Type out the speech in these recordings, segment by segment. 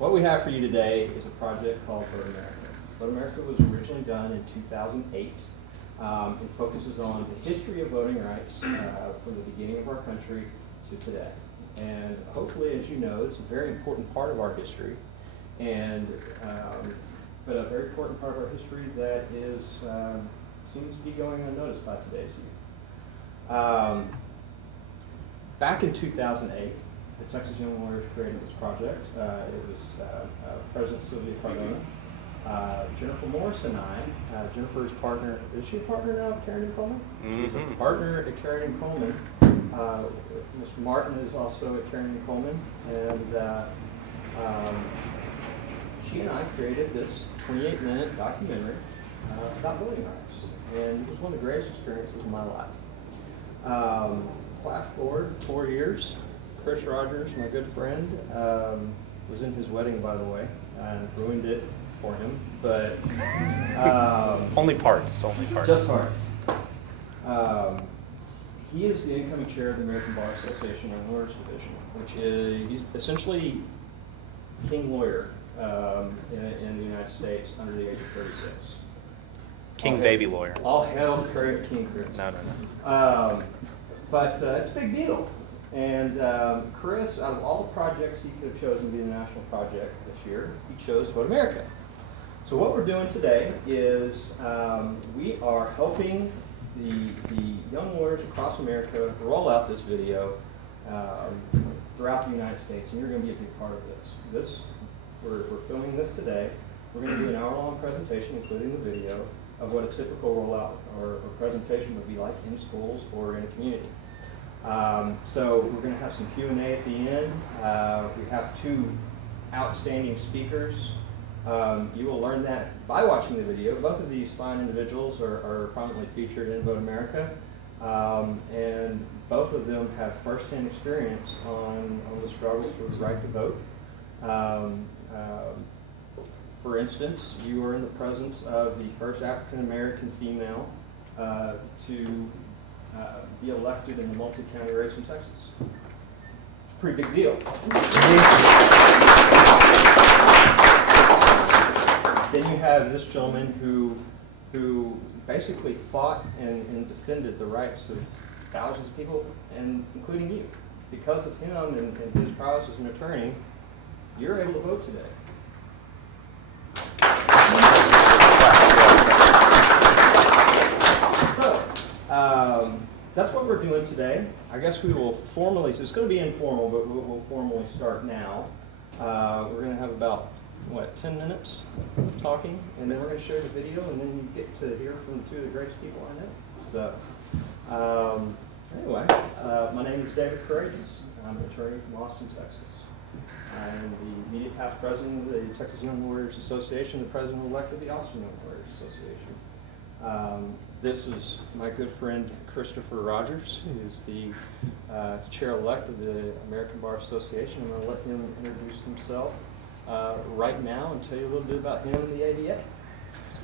what we have for you today is a project called Vote America. Vote America was originally done in 2008. It focuses on the history of voting rights from the beginning of our country to today. And hopefully, as you know, it's a very important part of our history, and but a very important part of our history that is seems to be going unnoticed by today's youth. Back in 2008, the Texas Young Lawyers created this project. It was President Sylvia Cardona, Jennifer Morris and I. Jennifer's partner, is she a partner now at Carrington Coleman? Mm-hmm. She's a partner at Carrington Coleman. Mr. Martin is also at Carrington Coleman, and she and I created this 28-minute documentary about voting rights, and it was one of the greatest experiences of my life. Flash forward 4 years, Chris Rogers, my good friend, was in his wedding, by the way, and ruined it for him, but only parts. Just parts. He is the incoming chair of the American Bar Association Young Lawyers Division, which is he's essentially king lawyer in the United States under the age of 36. King baby lawyer. All hail King Chris. No. But it's a big deal. And Chris, out of all the projects he could have chosen to be the national project this year, he chose Vote America. So what we're doing today is we are helping the young lawyers across America roll out this video throughout the United States, and you're going to be a big part of this. We're filming this today. We're going to do an hour-long presentation, including the video, of what a typical rollout or presentation would be like in schools or in a community. So we're going to have some Q&A at the end. We have two outstanding speakers. You will learn that by watching the video. Both of these fine individuals are prominently featured in Vote America, and both of them have firsthand experience on the struggles for the right to vote. For instance, you are in the presence of the first African-American female to be elected in the multi-county race in Texas. It's a pretty big deal. Then you have this gentleman who basically fought and defended the rights of thousands of people, and including you. Because of him and his prowess as an attorney, you're able to vote today. So, that's what we're doing today. I guess we will formally, so it's going to be informal, but we'll formally start now. We're going to have about 10 minutes of talking, and then we're going to share the video, and then you get to hear from two of the greatest people I know. So, anyway, my name is David Courageous. I'm an attorney from Austin, Texas. I'm the immediate past president of the Texas Young Lawyers Association, the president-elect of the Austin Young Lawyers Association. This is my good friend Christopher Rogers, who's the chair-elect of the American Bar Association. I'm going to let him introduce himself right now and tell you a little bit about him and the ABA.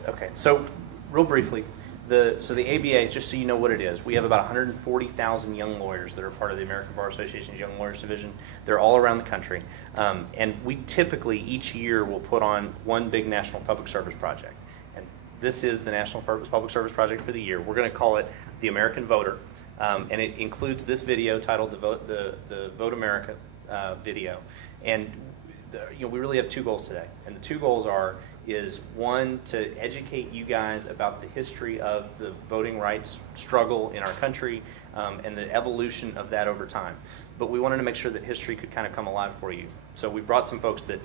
Okay, so real briefly, the ABA, just so you know what it is, we have about 140,000 young lawyers that are part of the American Bar Association's Young Lawyers Division. They're all around the country. And we typically, each year, will put on one big national public service project. And this is the National Public Service Project for the year. We're going to call it the American Voter. And it includes this video titled the Vote America video. And we really have two goals today. And the two goals is one, to educate you guys about the history of the voting rights struggle in our country and the evolution of that over time. But we wanted to make sure that history could kind of come alive for you. So we brought some folks that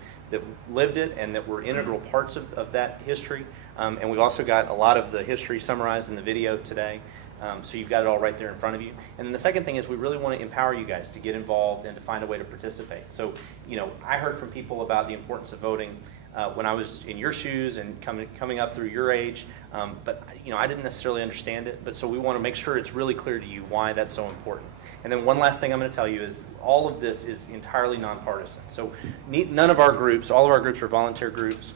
lived it and that were integral parts of that history. And we've also got a lot of the history summarized in the video today. So you've got it all right there in front of you. And then the second thing is we really want to empower you guys to get involved and to find a way to participate. So, I heard from people about the importance of voting when I was in your shoes and coming up through your age, but I didn't necessarily understand it. But so we want to make sure it's really clear to you why that's so important. And then one last thing I'm going to tell you is all of this is entirely nonpartisan. So none of our groups, all of our groups are volunteer groups.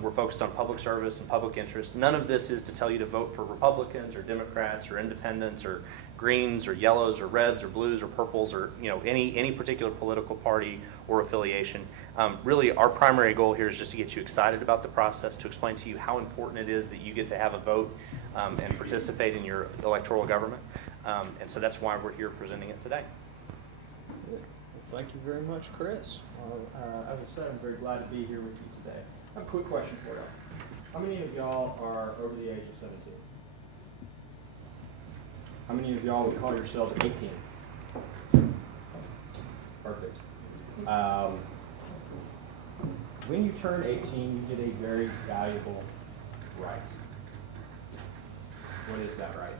We're focused on public service and public interest. None of this is to tell you to vote for Republicans or Democrats or independents or greens or yellows or reds or blues or purples or any particular political party or affiliation. Really, our primary goal here is just to get you excited about the process, to explain to you how important it is that you get to have a vote and participate in your electoral government. And so that's why we're here presenting it today. Good. Well, thank you very much, Chris. As I said, I'm very glad to be here with you today. I have a quick question for you. How many of y'all are over the age of 17? How many of y'all would call yourselves 18? Perfect. When you turn 18, you get a very valuable right. What is that right?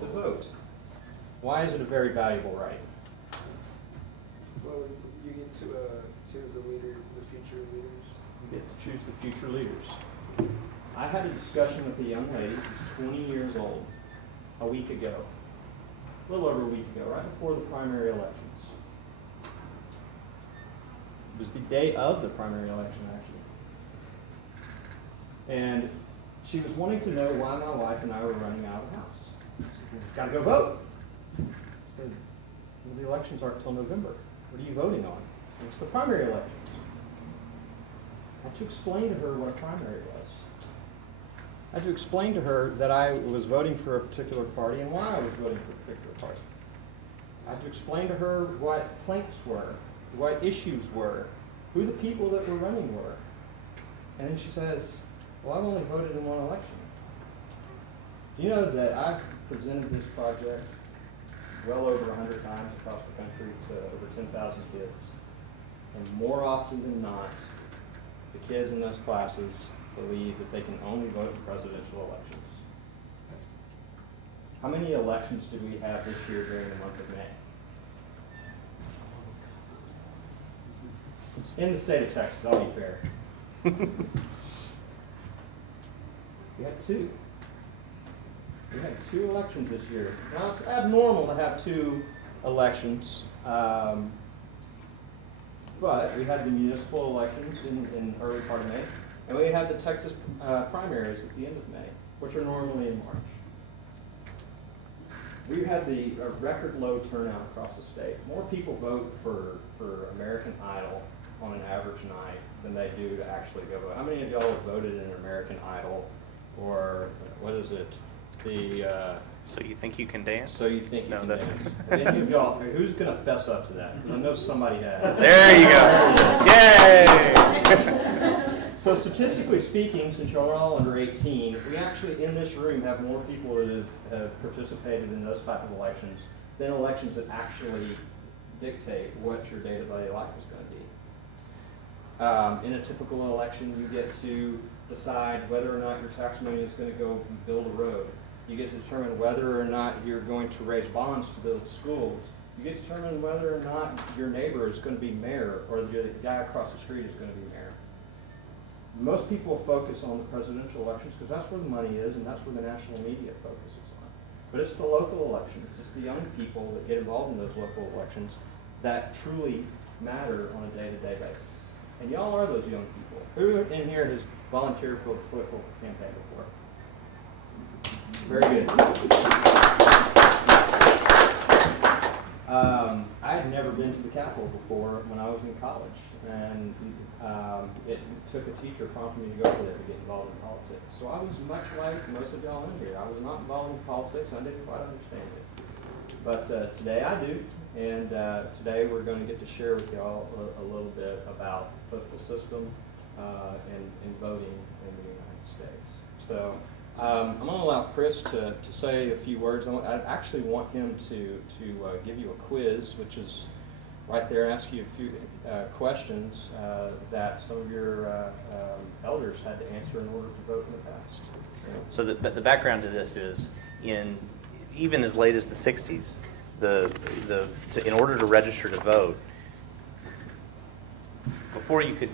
To vote. Why is it a very valuable right? Well, you get to choose the future leaders. You get to choose the future leaders. I had a discussion with a young lady who's 20 years old a week ago, a little over a week ago, right before the primary elections. It was the day of the primary election, actually. And she was wanting to know why my wife and I were running out of the house. We've got to go vote. I said, well, the elections aren't until November. What are you voting on? It's the primary elections. I had to explain to her what a primary was. I had to explain to her that I was voting for a particular party and why I was voting for a particular party. I had to explain to her what planks were, what issues were, who the people that were running were. And then she says, well, I've only voted in one election. Do you know that I've presented this project well over 100 times across the country to over 10,000 kids? And more often than not, the kids in those classes believe that they can only vote in presidential elections. How many elections did we have this year during the month of May? In the state of Texas, I'll be fair. We had two. We had two elections this year. Now, it's abnormal to have two elections, but we had the municipal elections in early part of May, and we had the Texas primaries at the end of May, which are normally in March. We had a record low turnout across the state. More people vote for American Idol on an average night than they do to actually go vote. How many of y'all have voted in American Idol, or what is it? So you think you can dance? So you think you No, can that's dance. Any of y'all, who's going to fess up to that? 'Cause I know somebody has. There you go. Yay! So statistically speaking, since y'all are all under 18, we actually in this room have more people that have participated in those type of elections than elections that actually dictate what your day-to-day life is going to be. In a typical election, you get to decide whether or not your tax money is going to go build a road. You get to determine whether or not you're going to raise bonds to build schools. You get to determine whether or not your neighbor is going to be mayor or the guy across the street is going to be mayor. Most people focus on the presidential elections because that's where the money is and that's where the national media focuses on. But it's the local elections, it's the young people that get involved in those local elections that truly matter on a day-to-day basis. And y'all are those young people. Who in here has volunteered for a political campaign before? Very good. I had never been to the Capitol before when I was in college, and it took a teacher prompting me to go over there to get involved in politics. So I was much like most of y'all in here. I was not involved in politics, and I didn't quite understand it. But today I do, and today we're going to get to share with y'all a little bit about the political system and voting in the United States. So I'm going to allow Chris to say a few words. I actually want him to give you a quiz, which is right there, and ask you a few questions that some of your elders had to answer in order to vote in the past. So the background to this is even as late as the 60s, in order to register to vote, before you could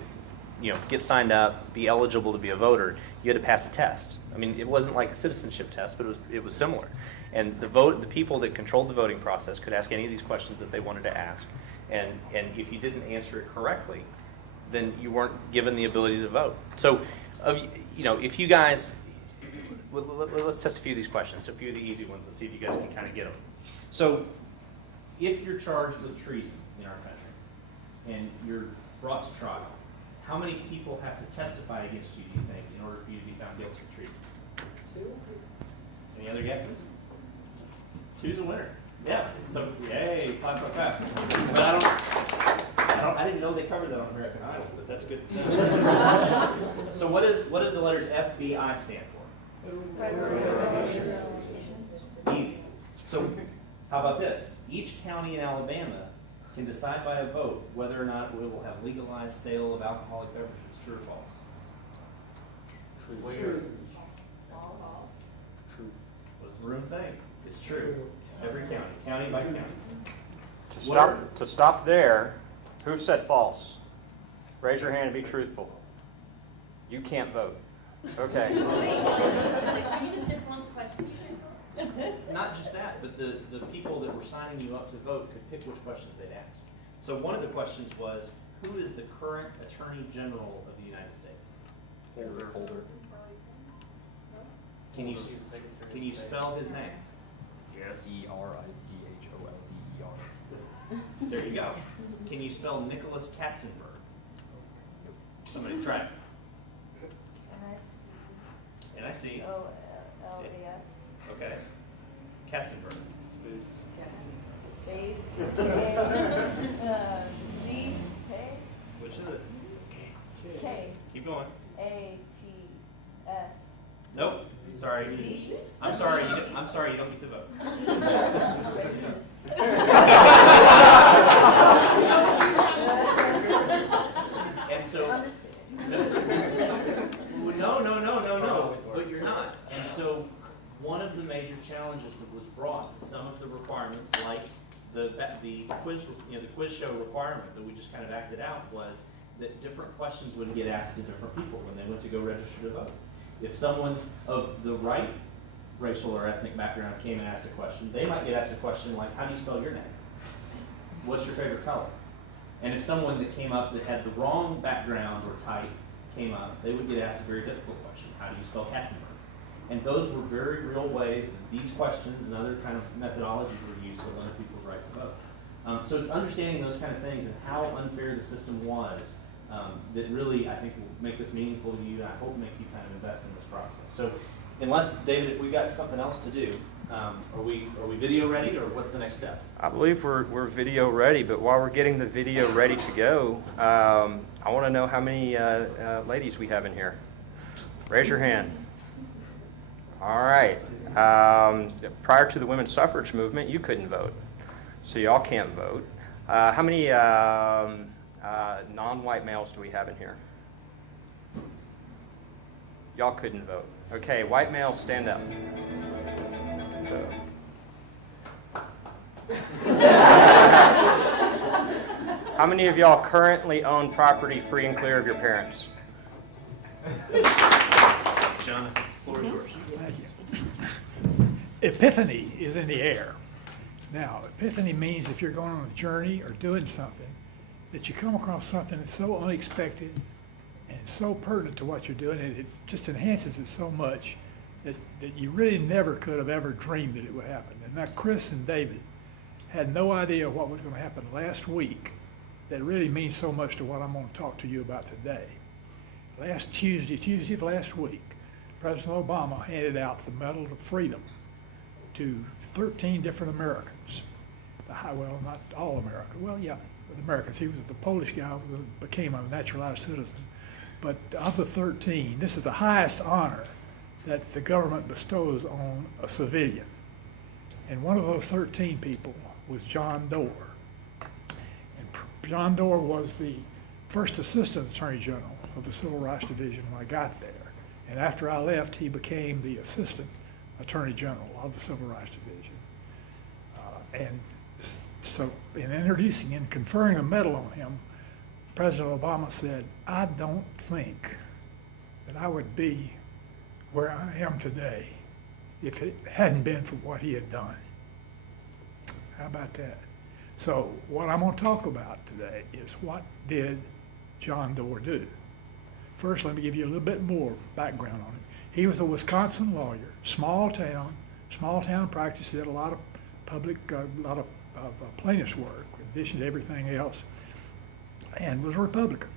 get signed up, be eligible to be a voter, you had to pass a test. I mean, it wasn't like a citizenship test, but it was similar. And the people that controlled the voting process could ask any of these questions that they wanted to ask. And if you didn't answer it correctly, then you weren't given the ability to vote. So, if you guys, let's test a few of these questions, a few of the easy ones, and see if you guys can kind of get them. So, if you're charged with treason in our country, and you're brought to trial, how many people have to testify against you, do you think, in order for you to be found guilty of treason? 2. Any other guesses? 2's a winner. Yeah. So, yay, 5.5. But I didn't know they covered that on American Idol, but that's good. So what do the letters FBI stand for? Easy. So how about this? Each county in Alabama can decide by a vote whether or not we will have legalized sale of alcoholic beverages. True or false? True. True. What's the room think? It's true. Every county, county by county. To stop there, who said false? Raise your hand and be truthful. You can't vote. Okay. Wait, can you just miss one question? Not just that, but the people that were signing you up to vote could pick which questions they'd ask. So one of the questions was, who is the current Attorney General of the United States? Holder. Can you spell his name? Yes. E-R-I-C-H-O-L-D-E-R. There you go. Can you spell Nicholas Katzenberg? Somebody try. N-I-C. O-L-D-S. Okay. Katzenberg. Space. Z. K. Which is it? K. Keep going. A-T-S. Nope. Sorry. Z. I'm sorry. I'm sorry. You don't get to vote. And so. No. But you're not. And so, one of the major challenges that was brought to some of the requirements, like the quiz, the quiz show requirement that we just kind of acted out, was that different questions would get asked to different people when they went to go register to vote. If someone of the right racial or ethnic background came and asked a question, they might get asked a question like, how do you spell your name? What's your favorite color? And if someone that came up that had the wrong background or type came up, they would get asked a very difficult question. How do you spell Katzenberg? And those were very real ways that these questions and other kind of methodologies were used to limit people's right to vote. So it's understanding those kind of things and how unfair the system was that really, I think, will make this meaningful to you, and I hope make you kind of invest in this process. So unless, David, if we got something else to do, are we video ready, or what's the next step? I believe we're video ready, but while we're getting the video ready to go, I want to know how many ladies we have in here. Raise your hand. All right. Prior to the women's suffrage movement, you couldn't vote, so y'all can't vote. How many non-white males do we have in here? Y'all couldn't vote. Okay, white males, stand up. How many of y'all currently own property free and clear of your parents? Jonathan, floor is yours. Thank you. Epiphany is in the air. Now, epiphany means if you're going on a journey or doing something, that you come across something that's so unexpected and so pertinent to what you're doing, and it just enhances it so much that you really never could have ever dreamed that it would happen. And now Chris and David had no idea what was going to happen last week that really means so much to what I'm going to talk to you about today. Last Tuesday of last week, President Obama handed out the Medal of Freedom to 13 different Americans. Well, not all Americans. Well, yeah, Americans. He was the Polish guy who became a naturalized citizen. But of the 13, this is the highest honor that the government bestows on a civilian. And one of those 13 people was John Doerr. And John Doerr was the first Assistant Attorney General of the Civil Rights Division when I got there. And after I left, he became the Assistant Attorney General of the Civil Rights Division. And so in introducing and conferring a medal on him, President Obama said, I don't think that I would be where I am today if it hadn't been for what he had done. How about that? So what I'm going to talk about today is what did John Doerr do? First, let me give you a little bit more background on him. He was a Wisconsin lawyer, small town practice, did a lot of public, a lot of plaintiff's work, in addition to everything else, and was a Republican.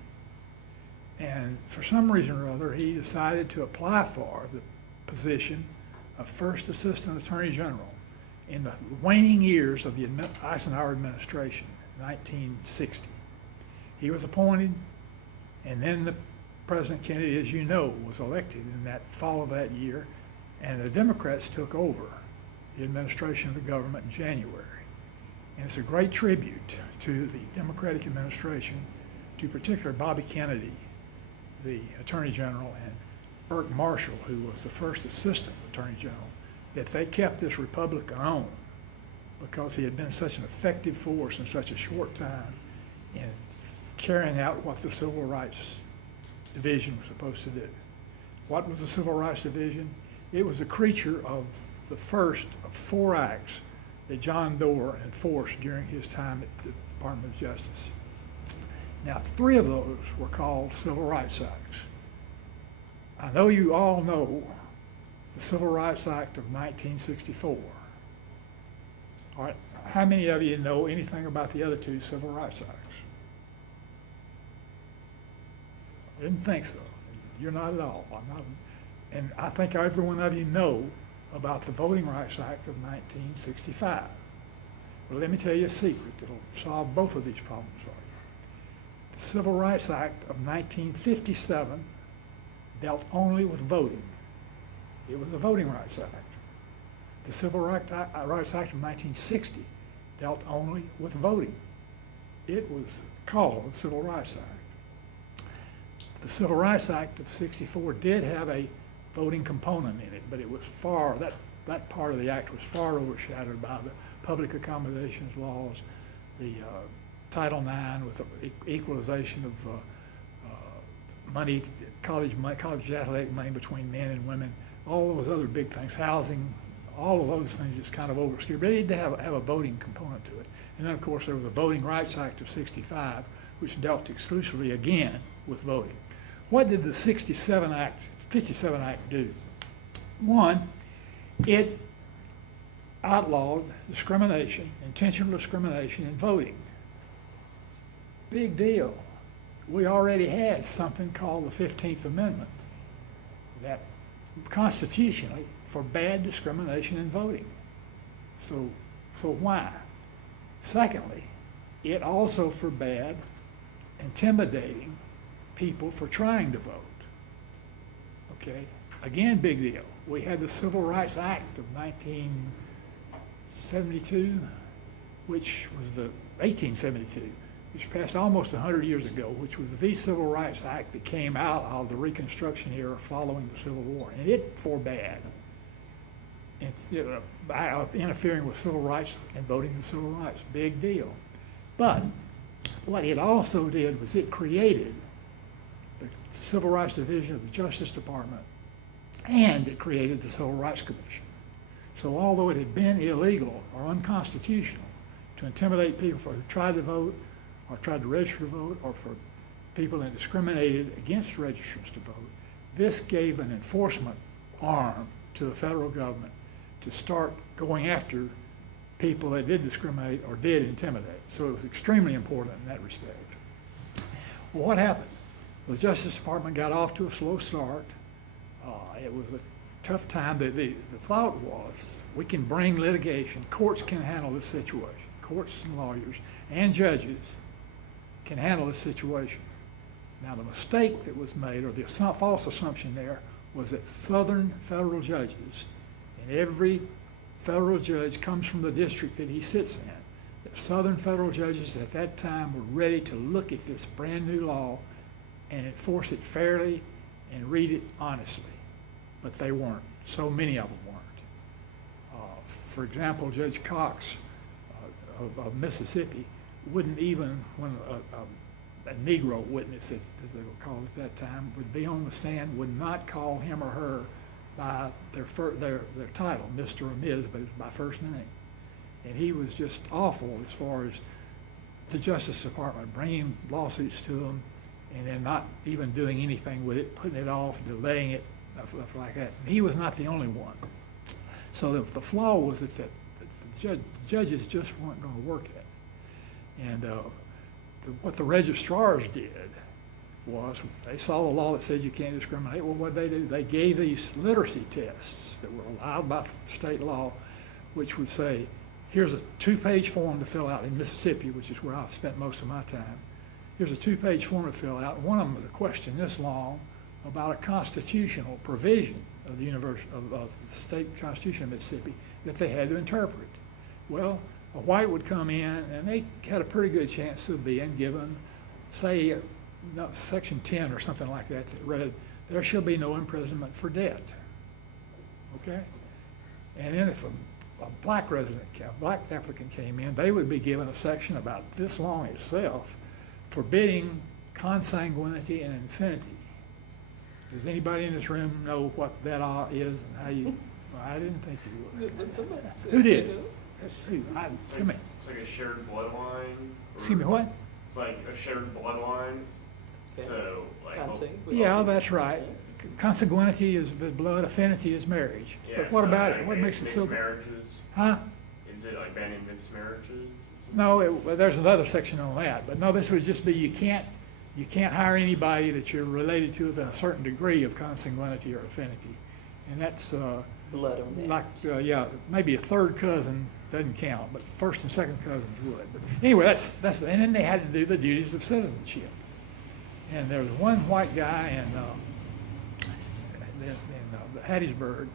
And for some reason or other, he decided to apply for the position of First Assistant Attorney General in the waning years of the Eisenhower administration, 1960. He was appointed, and then President Kennedy, as you know, was elected in that fall of that year, and the Democrats took over the administration of the government in January. And it's a great tribute to the Democratic administration, to particularly Bobby Kennedy, the Attorney General, and Burke Marshall, who was the first Assistant Attorney General, that they kept this Republican on because he had been such an effective force in such a short time in carrying out what the Civil Rights Division was supposed to do. What was the Civil Rights Division? It was a creature of the first of 4 acts that John Doerr enforced during his time at the Department of Justice. Now, 3 of those were called Civil Rights Acts. I know you all know the Civil Rights Act of 1964. All right, how many of you know anything about the other 2 Civil Rights Acts? I didn't think so. You're not at all. I'm not. And I think every one of you know about the Voting Rights Act of 1965. Well, let me tell you a secret that'll solve both of these problems for you. The Civil Rights Act of 1957 dealt only with voting. It was the Voting Rights Act. The Civil Rights Act of 1960 dealt only with voting. It was called the Civil Rights Act. The Civil Rights Act of '64 did have a voting component in it, but it was that part of the act was far overshadowed by the public accommodations laws, the Title IX with the equalization of money, college athletic money between men and women, all those other big things, housing, all of those things just kind of overskewed. But it did have a voting component to it. And then, of course, there was the Voting Rights Act of '65, which dealt exclusively again with voting. What did the 57 Act do? One, it outlawed discrimination, intentional discrimination in voting. Big deal. We already had something called the 15th Amendment that constitutionally forbade discrimination in voting. So why? Secondly, it also forbade intimidating people for trying to vote. Okay? Again, big deal. We had the Civil Rights Act of 1972, which was the 1872, which passed almost 100 years ago, which was the Civil Rights Act that came out of the Reconstruction era following the Civil War. And it forbade interfering with civil rights and voting in civil rights. Big deal. But what it also did was it created the Civil Rights Division of the Justice Department, and it created the Civil Rights Commission. So although it had been illegal or unconstitutional to intimidate people who tried to vote or tried to register to vote, or for people that discriminated against registrants to vote, this gave an enforcement arm to the federal government to start going after people that did discriminate or did intimidate. So it was extremely important in that respect. Well, what happened? The Justice Department got off to a slow start. It was a tough time. The thought was, we can bring litigation. Courts can handle this situation. Courts and lawyers and judges can handle this situation. Now, the mistake that was made, or the false assumption there, was that Southern federal judges, and every federal judge comes from the district that he sits in, that Southern federal judges at that time were ready to look at this brand new law and enforce it fairly and read it honestly. But they weren't. So many of them weren't. For example, Judge Cox of Mississippi wouldn't even, when a Negro witness, as they were called at that time, would be on the stand, would not call him or her by their title, Mr. or Ms., but it was by first name. And he was just awful as far as the Justice Department bringing lawsuits to them and then not even doing anything with it, putting it off, delaying it, stuff like that. He was not the only one. So the flaw was that the judges just weren't going to work it. And what the registrars did was they saw the law that said you can't discriminate. Well, what they do, they gave these literacy tests that were allowed by state law, which would say, here's a 2-page form to fill out in Mississippi, which is where I've spent most of my time. Here's a 2-page form to fill out. One of them was a question this long about a constitutional provision of the of the state constitution of Mississippi that they had to interpret. Well, a white would come in, and they had a pretty good chance of being given, say, Section 10 or something like that read, there shall be no imprisonment for debt. Okay? And then if a black applicant came in, they would be given a section about this long itself, forbidding consanguinity and infinity. Does anybody in this room know what that is and how you? Well, I didn't think you would. Who did? Who? Come in. It's like a shared bloodline. Excuse me, what? It's like a shared bloodline. Okay. So, like, Yeah, that's right. Consanguinity is blood, affinity is marriage. yeah, But what so, about like, it? What makes it mixed so? marriages? Huh? Is it like banning mixed marriages? No, well, there's another section on that, but no, this would just be you can't hire anybody that you're related to within a certain degree of consanguinity or affinity, and that's Blood on that. like yeah, maybe a third cousin doesn't count, but first and second cousins would. But anyway, that's and then they had to do the duties of citizenship, and there was one white guy in Hattiesburg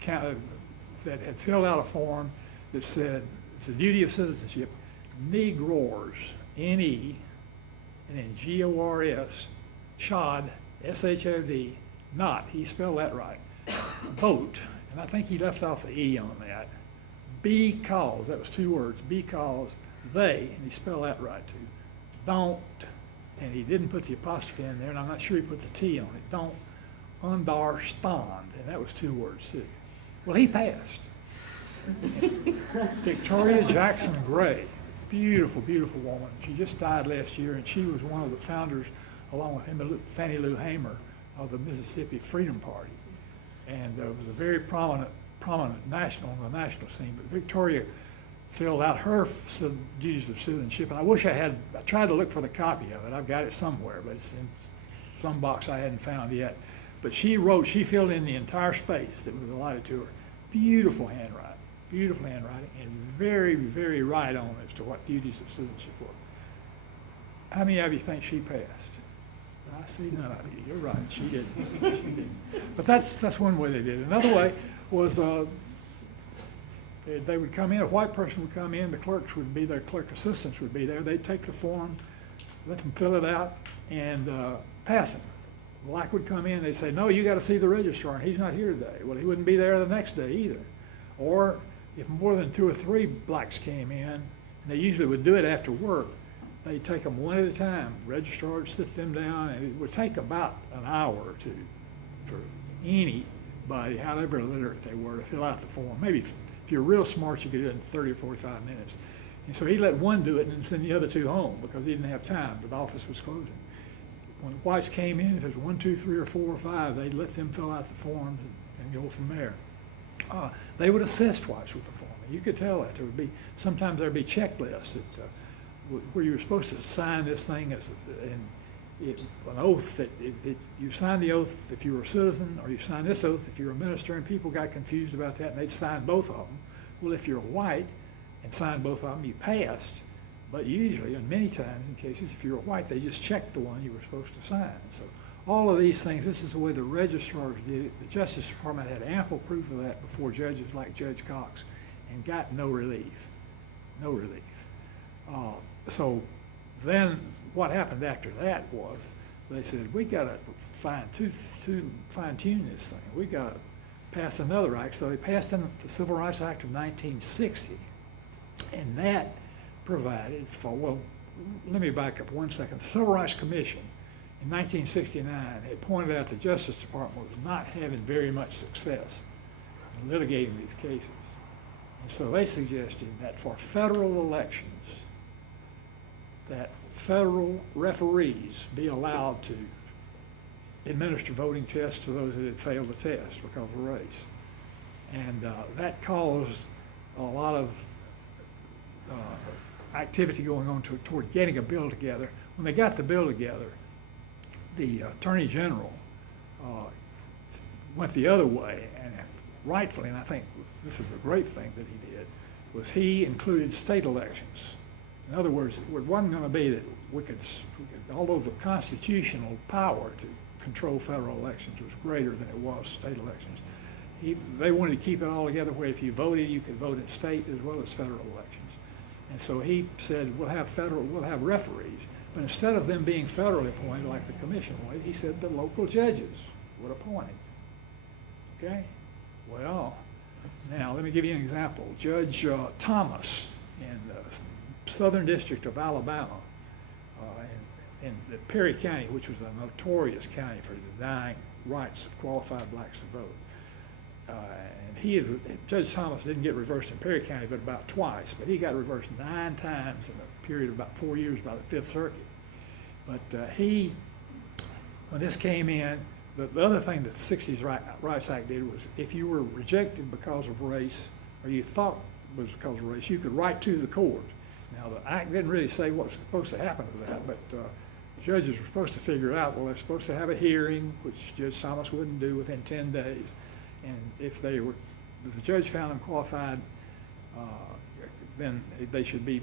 county that had filled out a form that said it's the duty of citizenship. Negroes, N-E, and then G-O-R-S, shod, S-H-O-D, not, he spelled that right, vote, and I think he left off the E on that, because, that was 2 words, because they, and he spelled that right too, don't, and he didn't put the apostrophe in there, and I'm not sure he put the T on it, don't understand, and that was 2 words too. Well, he passed. Victoria Jackson Gray, beautiful, beautiful woman. She just died last year, and she was one of the founders, along with Fannie Lou Hamer, of the Mississippi Freedom Party, and was a very prominent national on the national scene. But Victoria filled out her duties of citizenship, and I wish I tried to look for the copy of it. I've got it somewhere, but it's in some box I hadn't found yet. But she filled in the entire space that was allotted to her. Beautiful handwriting, and very, very right on as to what duties of citizenship were. How many of you think she passed? I see none of you. You're right, she didn't. She didn't. But that's one way they did it. Another way was they would come in, a white person would come in, the clerks would be there, clerk assistants would be there. They'd take the form, let them fill it out, and pass it. Black would come in, they'd say, no, you got to see the registrar, and he's not here today. Well, he wouldn't be there the next day either. Or if more than 2 or 3 blacks came in, and they usually would do it after work, they'd take them one at a time. Registrar would sit them down, and it would take about an hour or 2 for anybody, however illiterate they were, to fill out the form. Maybe if you're real smart, you could do it in 30 or 45 minutes. And so he'd let one do it and then send the other 2 home because he didn't have time. The office was closing. When whites came in, if there's 1, 2, 3, or 4, or 5, they'd let them fill out the form and go from there. They would assist whites with the form. You could tell that sometimes there'd be checklists where you were supposed to sign this thing as an oath that you signed the oath if you were a citizen, or you signed this oath if you were a minister, and people got confused about that and they'd sign both of them. Well, if you're white and signed both of them, you passed. But usually, and many times in cases, if you're white, they just checked the one you were supposed to sign. So all of these things, this is the way the registrars did it. The Justice Department had ample proof of that before judges like Judge Cox, and got no relief. No relief. So then what happened after that was they said, we got to fine-tune this thing. We got to pass another act. So they passed the Civil Rights Act of 1960, and that provided for, well, let me back up 1 second. The Civil Rights Commission in 1969 had pointed out the Justice Department was not having very much success in litigating these cases. And so they suggested that for federal elections, that federal referees be allowed to administer voting tests to those that had failed the test because of race. And that caused a lot of activity going on toward getting a bill together. When they got the bill together, the Attorney General went the other way, and rightfully, and I think this is a great thing that he did, was he included state elections. In other words, it wasn't going to be that we could, although the constitutional power to control federal elections was greater than it was state elections, they wanted to keep it all together where if you voted, you could vote in state as well as federal elections. And so he said, we'll have referees, but instead of them being federally appointed like the commission would, he said the local judges would appoint. Okay? Well, now let me give you an example. Judge Thomas in the Southern District of Alabama, in Perry County, which was a notorious county for denying rights of qualified blacks to vote. And Judge Thomas didn't get reversed in Perry County but about twice, but he got reversed 9 times in a period of about 4 years by the Fifth Circuit. But when this came in, the other thing that the 60s Rights Act did was if you were rejected because of race, or you thought was because of race, you could write to the court. Now, the act didn't really say what's supposed to happen to that, but judges were supposed to figure it out. Well, they're supposed to have a hearing, which Judge Thomas wouldn't do within 10 days. And if the judge found them qualified, then they should be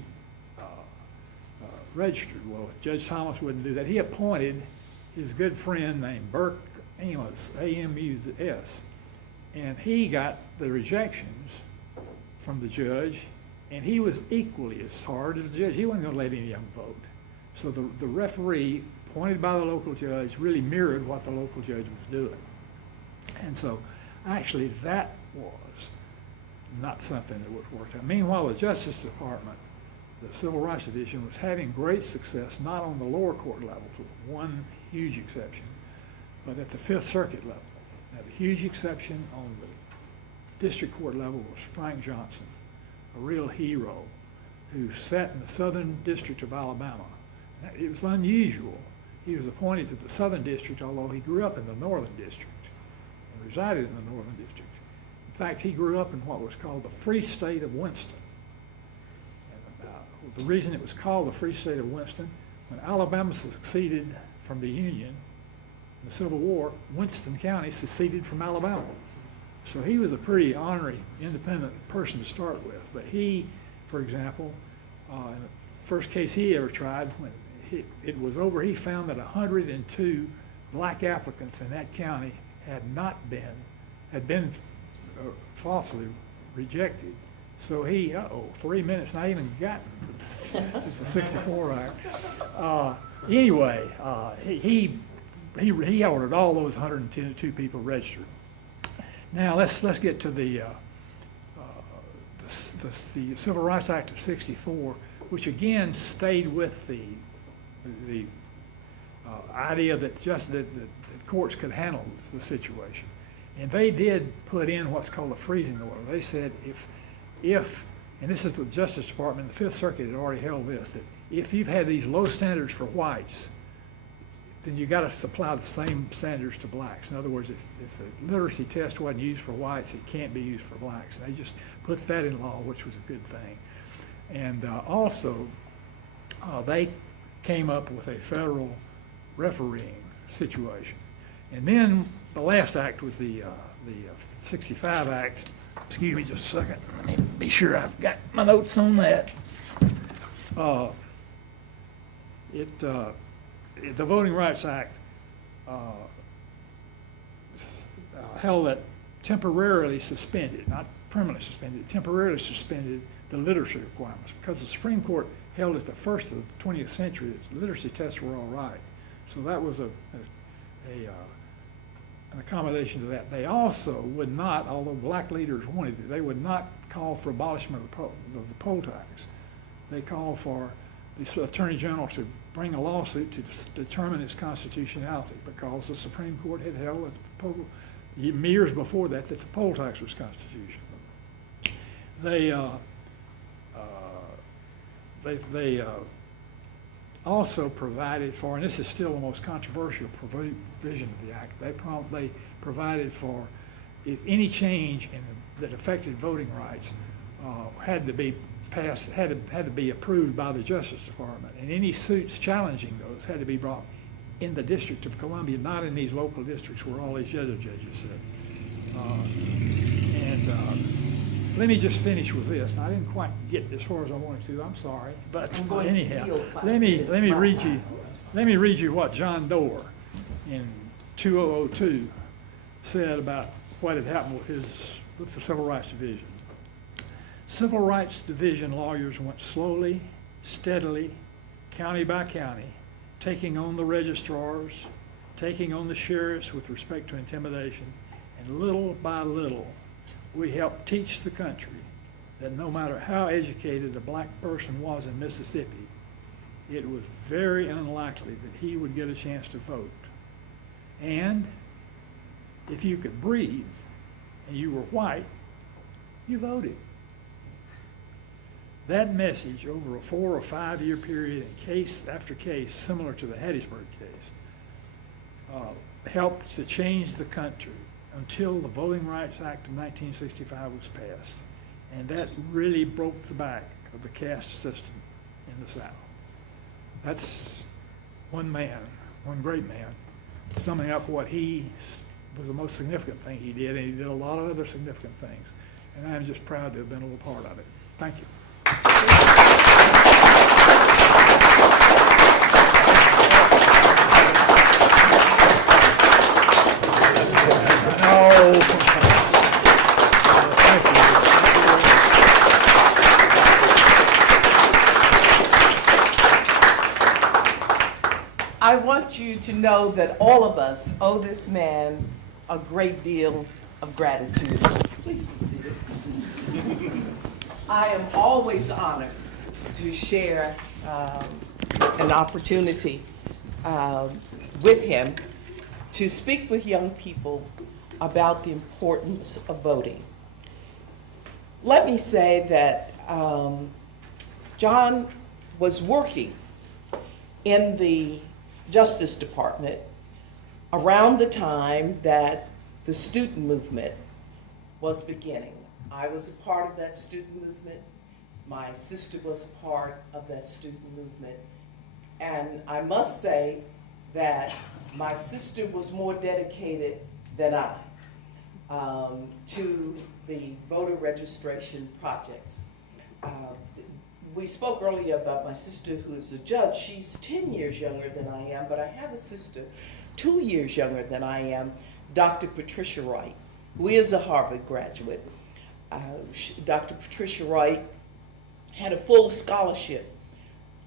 registered. Well, Judge Thomas wouldn't do that. He appointed his good friend named Burke Amos, A-M-U-S, and he got the rejections from the judge, and he was equally as hard as the judge. He wasn't going to let any of them vote. So the referee, appointed by the local judge, really mirrored what the local judge was doing. And so actually that was not something that would work out. Meanwhile, the Justice Department, the Civil Rights Division, was having great success, not on the lower court levels, with one huge exception, but at the Fifth Circuit level. Now, the huge exception on the district court level was Frank Johnson, a real hero who sat in the Southern District of Alabama. Now, it was unusual. He was appointed to the Southern District, although he grew up in the Northern District and resided in the Northern District. In fact, he grew up in what was called the Free State of Winston. And, the reason it was called the Free State of Winston, when Alabama seceded from the Union in the Civil War, Winston County seceded from Alabama. So he was a pretty ornery, independent person to start with. But he, for example, in the first case he ever tried, when it was over, he found that 102 black applicants in that county had been falsely rejected. So he, 3 minutes, not even gotten to the 64 Act. Anyway, he ordered all those 102 people registered. Now let's get to the Civil Rights Act of '64, which again stayed with the idea that courts could handle the situation, and they did put in what's called a freezing order. They said if and this is the Justice Department, the Fifth Circuit had already held this, that if you've had these low standards for whites, then you got to supply the same standards to blacks. In other words, if the literacy test wasn't used for whites, it can't be used for blacks. And they just put that in law, which was a good thing. And also, they came up with a federal refereeing situation. And then the last act was the 65 Act. Excuse me just a second. Let me be sure I've got my notes on that. The Voting Rights Act held that temporarily suspended, not permanently suspended, temporarily suspended the literacy requirements because the Supreme Court held at the first of the 20th century that literacy tests were all right. So that was an accommodation to that. They also would not, although black leaders wanted it, they would not call for abolishment of the poll tax. They called for the Attorney General to bring a lawsuit to determine its constitutionality because the Supreme Court had held years before that the poll tax was constitutional. They also provided for, and this is still the most controversial provision of the act, they provided for if any change that affected voting rights had to be passed, had to be approved by the Justice Department, and any suits challenging those had to be brought in the District of Columbia, not in these local districts where all these other judges sit. Let me just finish with this. I didn't quite get as far as I wanted to. I'm sorry, but anyhow, let me read you what John Doerr in 2002 said about what had happened with the Civil Rights Division. Civil Rights Division lawyers went slowly, steadily, county by county, taking on the registrars, taking on the sheriffs with respect to intimidation, and little by little, we helped teach the country that no matter how educated a black person was in Mississippi, it was very unlikely that he would get a chance to vote. And if you could breathe and you were white, you voted. That message over a 4 or 5 year period, in case after case, similar to the Hattiesburg case, helped to change the country until the Voting Rights Act of 1965 was passed. And that really broke the back of the caste system in the South. That's one man, one great man, summing up what he was the most significant thing he did, and he did a lot of other significant things. And I'm just proud to have been a little part of it. Thank you. I want you to know that all of us owe this man a great deal of gratitude. Please be seated. I am always honored to share an opportunity with him to speak with young people about the importance of voting. Let me say that John was working in the Justice Department around the time that the student movement was beginning. I was a part of that student movement. My sister was a part of that student movement. And I must say that my sister was more dedicated than I to the voter registration projects. We spoke earlier about my sister who is a judge. She's 10 years younger than I am, but I have a sister 2 years younger than I am, Dr. Patricia Wright, who is a Harvard graduate. Dr. Patricia Wright had a full scholarship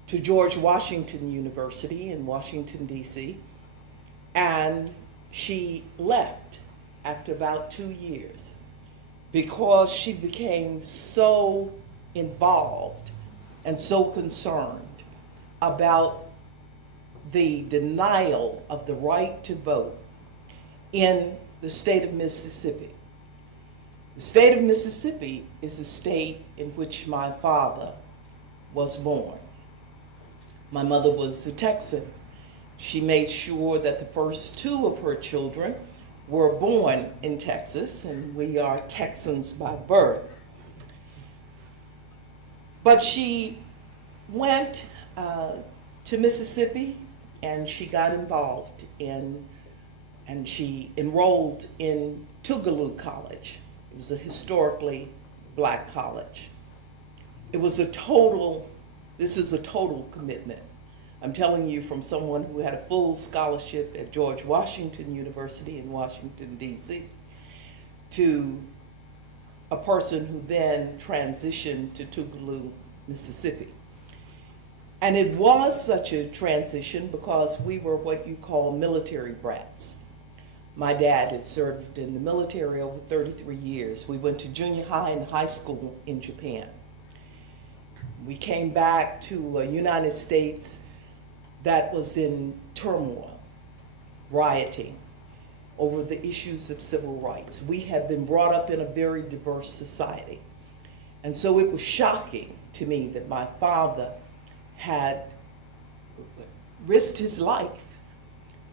to George Washington University in Washington, D.C., and she left after about 2 years because she became so involved and so concerned about the denial of the right to vote in the state of Mississippi. The state of Mississippi is the state in which my father was born. My mother was a Texan. She made sure that the first 2 of her children were born in Texas, and we are Texans by birth. But she went to Mississippi, and she got involved in, and she enrolled in Tougaloo College. It was a historically black college. It was this is a total commitment. I'm telling you from someone who had a full scholarship at George Washington University in Washington, D.C., to a person who then transitioned to Tougaloo, Mississippi. And it was such a transition because we were what you call military brats. My dad had served in the military over 33 years. We went to junior high and high school in Japan. We came back to a United States that was in turmoil, rioting over the issues of civil rights. We had been brought up in a very diverse society. And so it was shocking to me that my father had risked his life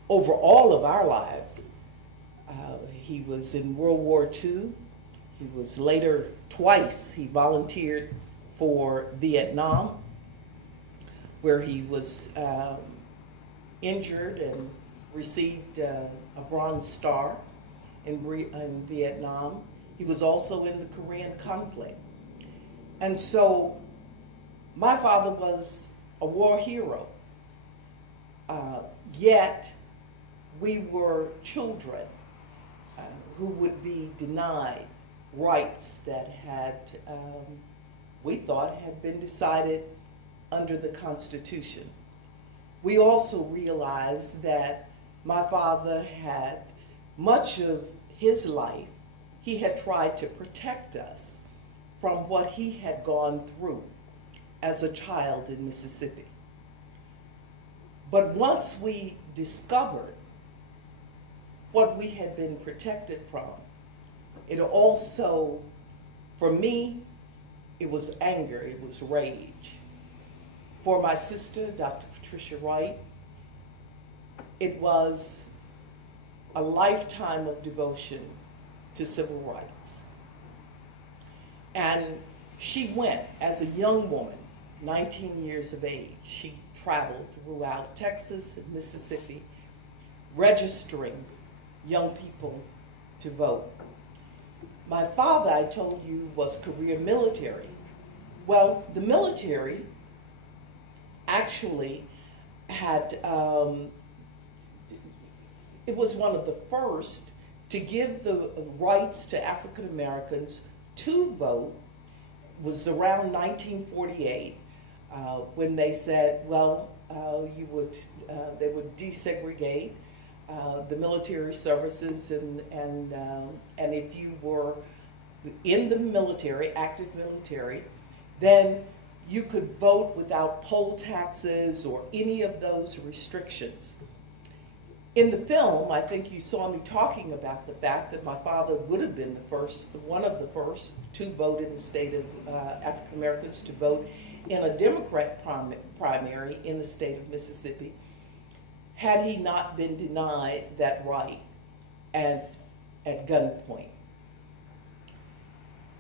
over all of our lives. He was in World War II. He was later twice, he volunteered for Vietnam, where he was injured and received a Bronze Star in Vietnam. He was also in the Korean conflict. And so my father was a war hero, yet we were children who would be denied rights that had, we thought, had been decided under the Constitution. We also realized that my father had much of his life, he had tried to protect us from what he had gone through as a child in Mississippi. But once we discovered what we had been protected from, it also, for me, it was anger, it was rage. For my sister, Dr. Patricia Wright, it was a lifetime of devotion to civil rights. And she went as a young woman, 19 years of age. She traveled throughout Texas and Mississippi, registering young people to vote. My father, I told you, was career military. Well, the military actually had, it was one of the first to give the rights to African Americans to vote. It was around 1948 when they said, well, they would desegregate the military services, and if you were in the military, active military, then you could vote without poll taxes or any of those restrictions. In the film, I think you saw me talking about the fact that my father would have been one of the first to vote in the state of African Americans to vote in a Democrat primary in the state of Mississippi, had he not been denied that right at gunpoint.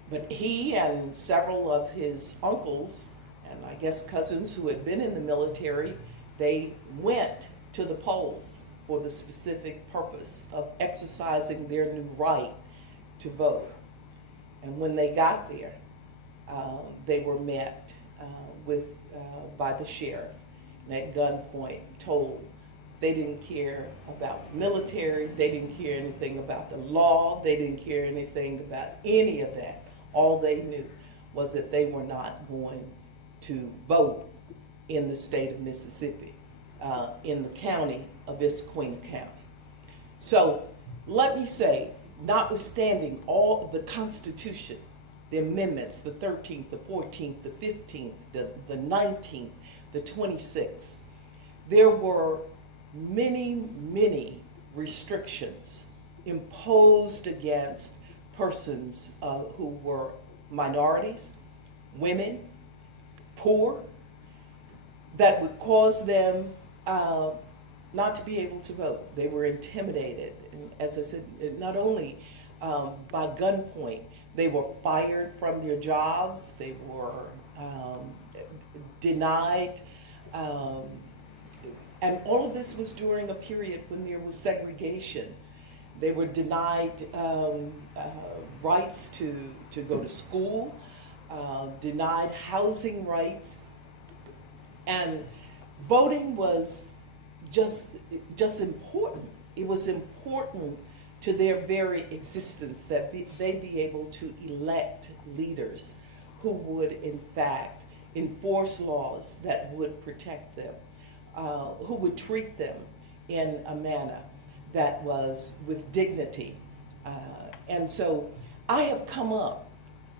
But he and several of his uncles, and I guess cousins who had been in the military, they went to the polls for the specific purpose of exercising their new right to vote. And when they got there, they were met by the sheriff, and at gunpoint told they didn't care about military, they didn't care anything about the law, they didn't care anything about any of that. All they knew was that they were not going to vote in the state of Mississippi, in the county of Issaquah County. So let me say, notwithstanding all the Constitution, the amendments, the 13th, the 14th, the 15th, the 19th, the 26th, there were many, many restrictions imposed against persons who were minorities, women, poor, that would cause them not to be able to vote. They were intimidated, and as I said, not only by gunpoint, they were fired from their jobs, they were denied, and all of this was during a period when there was segregation. They were denied rights to go to school, denied housing rights, and voting was just important. It was important to their very existence that they be able to elect leaders who would, in fact, enforce laws that would protect them, who would treat them in a manner that was with dignity. And so I have come up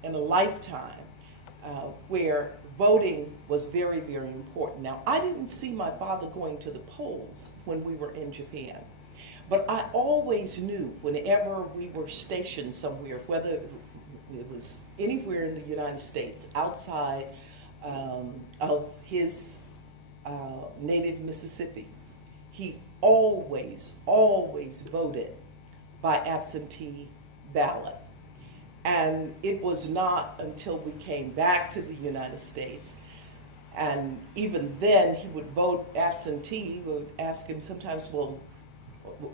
in a lifetime where voting was very, very important. Now, I didn't see my father going to the polls when we were in Japan, but I always knew whenever we were stationed somewhere, whether it was anywhere in the United States, outside of his native Mississippi, he always voted by absentee ballot. And it was not until we came back to the United States, and even then he would vote absentee. We would ask him sometimes, well,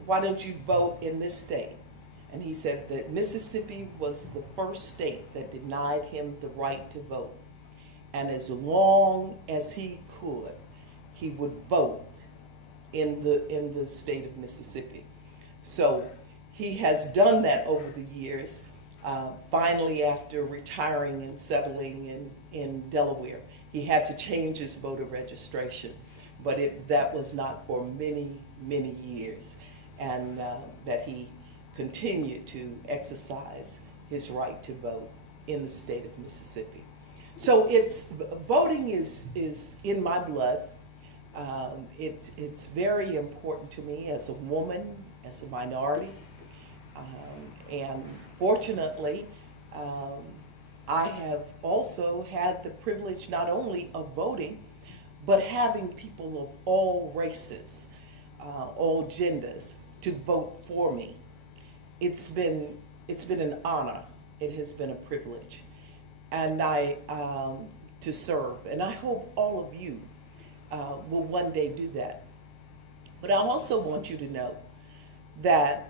why don't you vote in this state? And he said that Mississippi was the first state that denied him the right to vote. And as long as he could, he would vote in the state of Mississippi. So he has done that over the years. Finally, after retiring and settling in Delaware, he had to change his voter registration, but that was not for many, many years, and that he continued to exercise his right to vote in the state of Mississippi. So voting is in my blood. It's very important to me as a woman, as a minority, and fortunately, I have also had the privilege not only of voting, but having people of all races, all genders, to vote for me. It's been an honor. It has been a privilege, and to serve. And I hope all of you will one day do that. But I also want you to know that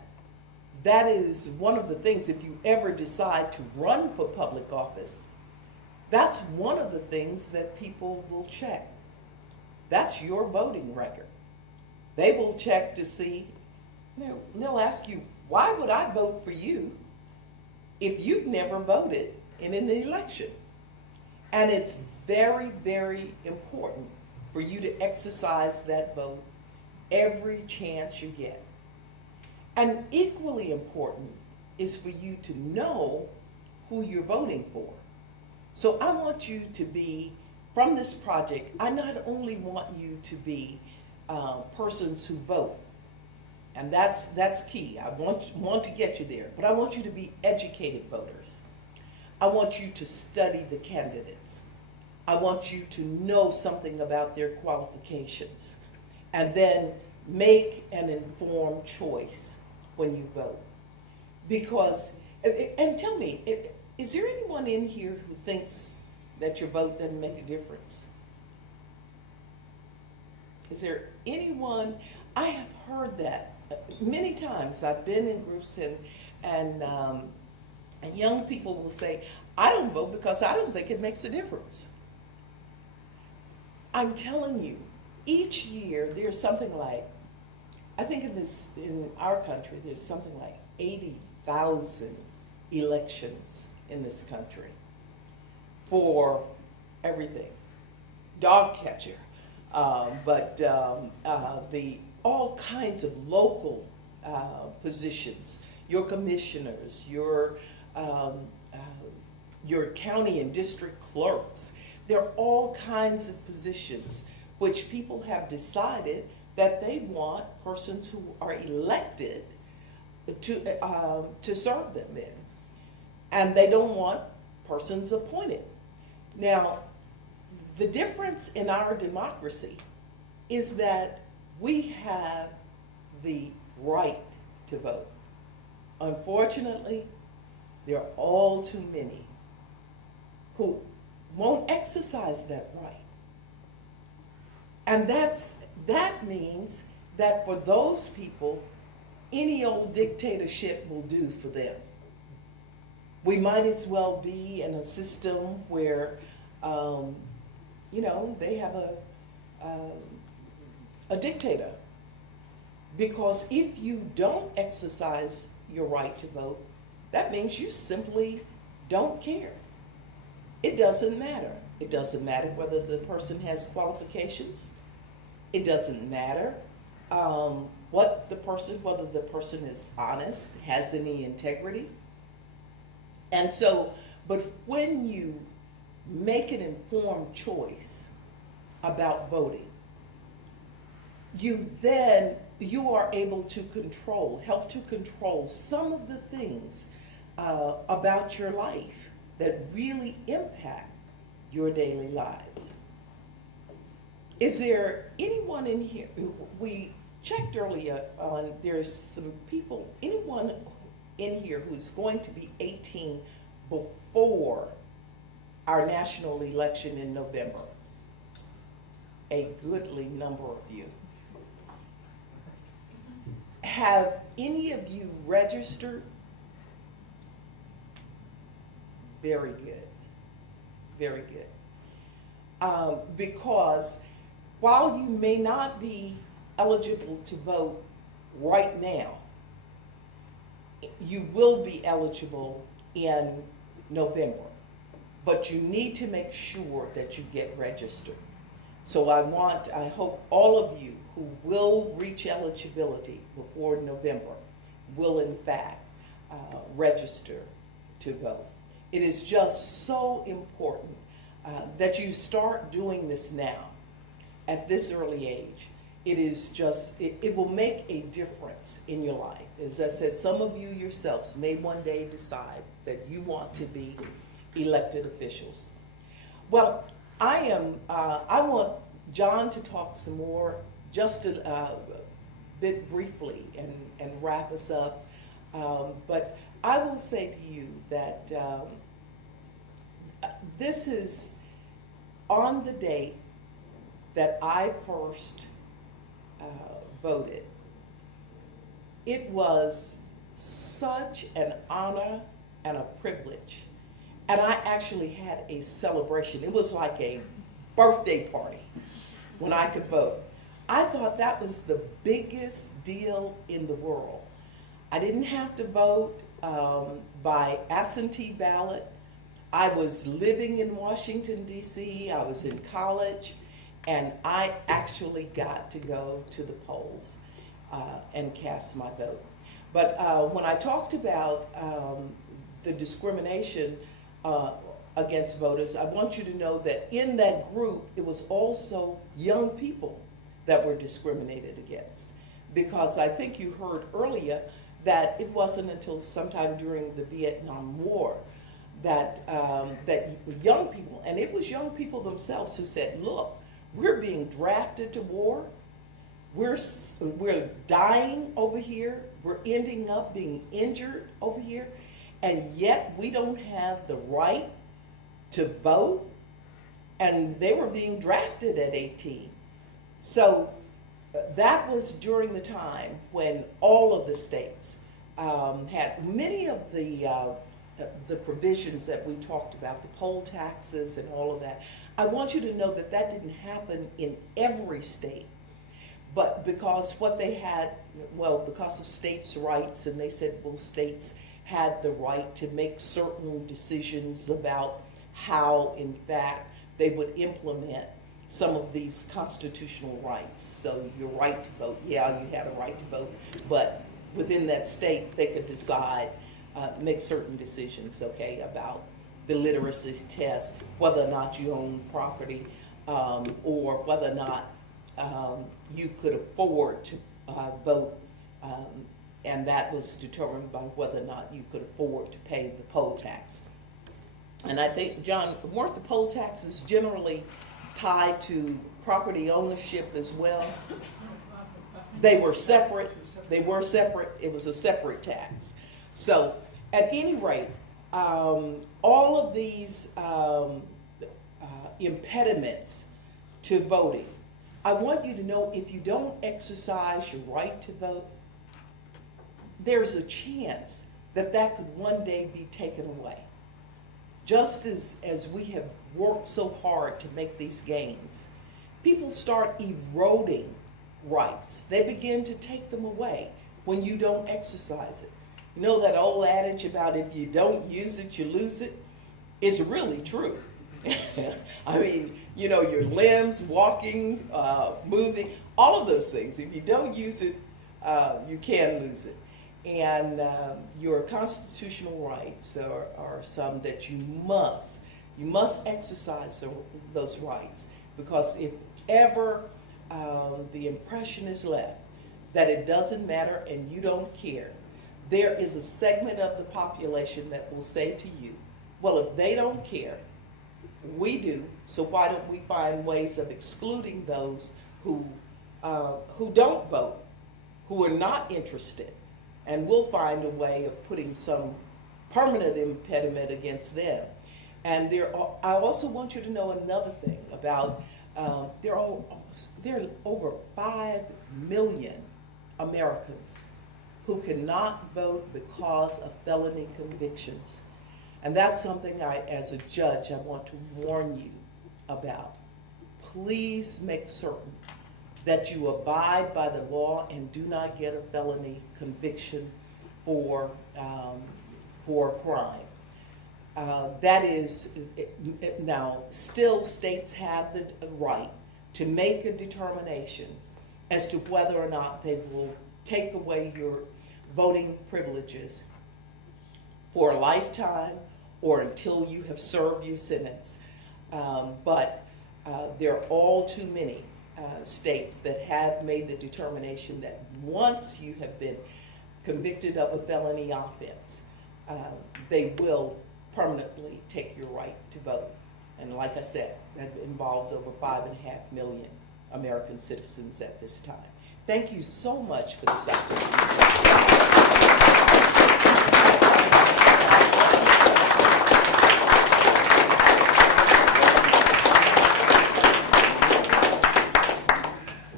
is one of the things, if you ever decide to run for public office, that's one of the things that people will check. That's your voting record. They will check to see, they'll ask you, why would I vote for you if you've never voted in an election? And it's very, very important for you to exercise that vote every chance you get. And equally important is for you to know who you're voting for. So I want you to be, from this project, I not only want you to be persons who vote, and that's key. I want to get you there, but I want you to be educated voters. I want you to study the candidates. I want you to know something about their qualifications, and then make an informed choice when you vote. Because, and tell me, is there anyone in here who thinks that your vote doesn't make a difference? Is there anyone? I have heard that many times. I've been in groups and young people will say, I don't vote because I don't think it makes a difference. I'm telling you, each year there's something like, I think in our country, there's something like 80,000 elections in this country for everything. Dog catcher, but the all kinds of local positions, your commissioners, your county and district clerks. There are all kinds of positions which people have decided that they want persons who are elected to serve them in. And they don't want persons appointed. Now, the difference in our democracy is that we have the right to vote. Unfortunately, there are all too many who won't exercise that right. And that means that for those people, any old dictatorship will do for them. We might as well be in a system where, they have a dictator. Because if you don't exercise your right to vote, that means you simply don't care. It doesn't matter. It doesn't matter whether the person has qualifications. It doesn't matter whether the person is honest, has any integrity. And so, but when you make an informed choice about voting, you are able to help to control some of the things about your life that really impact your daily lives. Is there anyone in here, we checked earlier on, there's some people, anyone in here who's going to be 18 before our national election in November? A goodly number of you. Have any of you registered? Very good. Very good. Because while you may not be eligible to vote right now, you will be eligible in November. But you need to make sure that you get registered. So I hope all of you who will reach eligibility before November will in fact register to vote. It is just so important that you start doing this now at this early age. It is just, it will make a difference in your life. As I said, some of you yourselves may one day decide that you want to be elected officials. Well, I want John to talk some more, just a bit briefly, and wrap us up. But I will say to you that this is on the date that I first voted. It was such an honor and a privilege. And I actually had a celebration. It was like a birthday party when I could vote. I thought that was the biggest deal in the world. I didn't have to vote by absentee ballot. I was living in Washington, D.C. I was in college, and I actually got to go to the polls and cast my vote. But when I talked about the discrimination against voters, I want you to know that in that group, it was also young people that were discriminated against. Because I think you heard earlier that it wasn't until sometime during the Vietnam War that that young people, and it was young people themselves who said, look, we're being drafted to war, we're dying over here, we're ending up being injured over here, and yet we don't have the right to vote, and they were being drafted at 18. So that was during the time when all of the states had many of the provisions that we talked about, the poll taxes and all of that. I want you to know that that didn't happen in every state, but because what they had, well, because of states' rights, and they said, well, states had the right to make certain decisions about how, in fact, they would implement some of these constitutional rights. So your right to vote, yeah, you had a right to vote, but within that state, they could decide, make certain decisions, okay, about the literacy test, whether or not you own property, or whether or not you could afford to vote, and that was determined by whether or not you could afford to pay the poll tax. And I think, John, weren't the poll taxes generally tied to property ownership as well? They were separate. They were separate. It was a separate tax. So at any rate, all of these impediments to voting, I want you to know, if you don't exercise your right to vote, there's a chance that that could one day be taken away. Just as we have worked so hard to make these gains, people start eroding rights. They begin to take them away when you don't exercise it. You know that old adage about if you don't use it, you lose it? It's really true. I mean, you know, your limbs, walking, moving, all of those things. If you don't use it, you can lose it. And your constitutional rights are some that you must exercise those rights, because if ever the impression is left that it doesn't matter and you don't care, there is a segment of the population that will say to you, well, if they don't care, We do. So why don't we find ways of excluding those who don't vote, who are not interested, and we'll find a way of putting some permanent impediment against them. And I also want you to know another thing about there are over 5 million Americans who cannot vote because of felony convictions. And that's something as a judge, I want to warn you about. Please make certain that you abide by the law and do not get a felony conviction for crime. That is, now, still states have the right to make a determination as to whether or not they will take away your voting privileges for a lifetime or until you have served your sentence. But there are all too many states that have made the determination that once you have been convicted of a felony offense, they will permanently take your right to vote. And like I said, that involves over 5.5 million American citizens at this time. Thank you so much for this opportunity.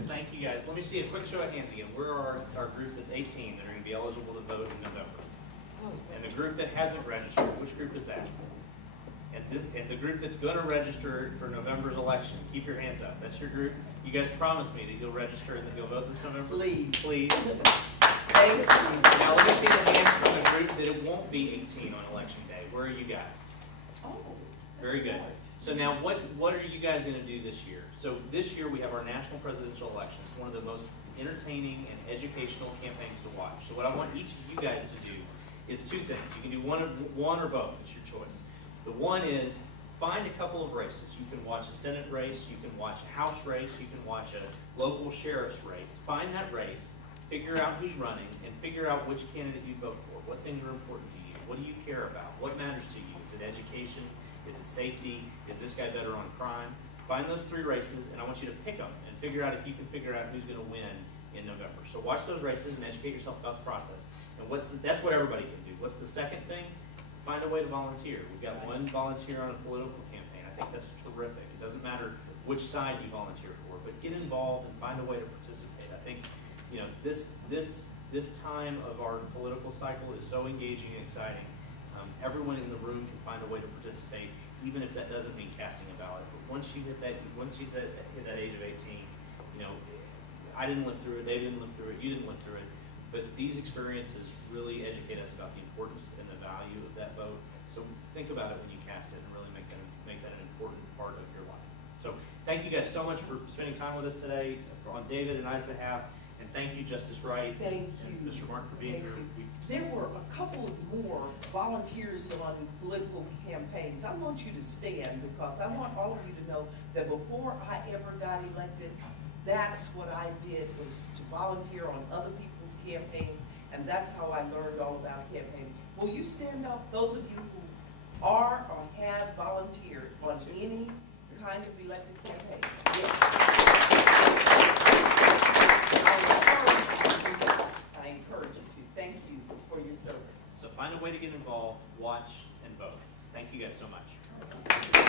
Thank you guys. Let me see a quick show of hands again. Where are our group that's 18 that are going to be eligible to vote in November? And the group that hasn't registered, which group is that? And the group that's going to register for November's election, keep your hands up. That's your group. You guys promised me that you'll register and that you'll vote this November. Please. Please. Thank you. Now let me see the hands from the group that it won't be 18 on election day. Where are you guys? Oh. Very good. So now what are you guys going to do this year? So this year we have our national presidential election. It's one of the most entertaining and educational campaigns to watch. So what I want each of you guys to do is 2 things. You can do one or both. It's your choice. The one is find a couple of races. You can watch a Senate race, you can watch a House race, you can watch a local sheriff's race. Find that race, figure out who's running, and figure out which candidate you vote for. What things are important to you? What do you care about? What matters to you? Is it education? Is it safety? Is this guy better on crime? Find those 3 races, and I want you to pick them and figure out if you can figure out who's going to win in November. So watch those races and educate yourself about the process. And that's what everybody can do. What's the second thing? Find a way to volunteer. We've got one volunteer on a political campaign. I think that's terrific. It doesn't matter which side you volunteer for, but get involved and find a way to participate. I think, this time of our political cycle is so engaging and exciting. Everyone in the room can find a way to participate, even if that doesn't mean casting a ballot. But once you hit that age of 18, I didn't live through it. They didn't live through it. You didn't live through it. But these experiences really educate us about the importance and the value of that vote. So think about it when you cast it and really make that an important part of your life. So thank you guys so much for spending time with us today on David and I's behalf. And thank you, Justice Wright Thank and you. Mr. Martin, for being Thank here. you. There were a couple of more volunteers on political campaigns. I want you to stand because I want all of you to know that before I ever got elected, that's what I did, was to volunteer on other people's campaigns, and that's how I learned all about campaigning. Will you stand up, those of you who are or have volunteered on any kind of elected campaign? Yes. I encourage you to. Thank you for your service. So find a way to get involved, watch, and vote. Thank you guys so much.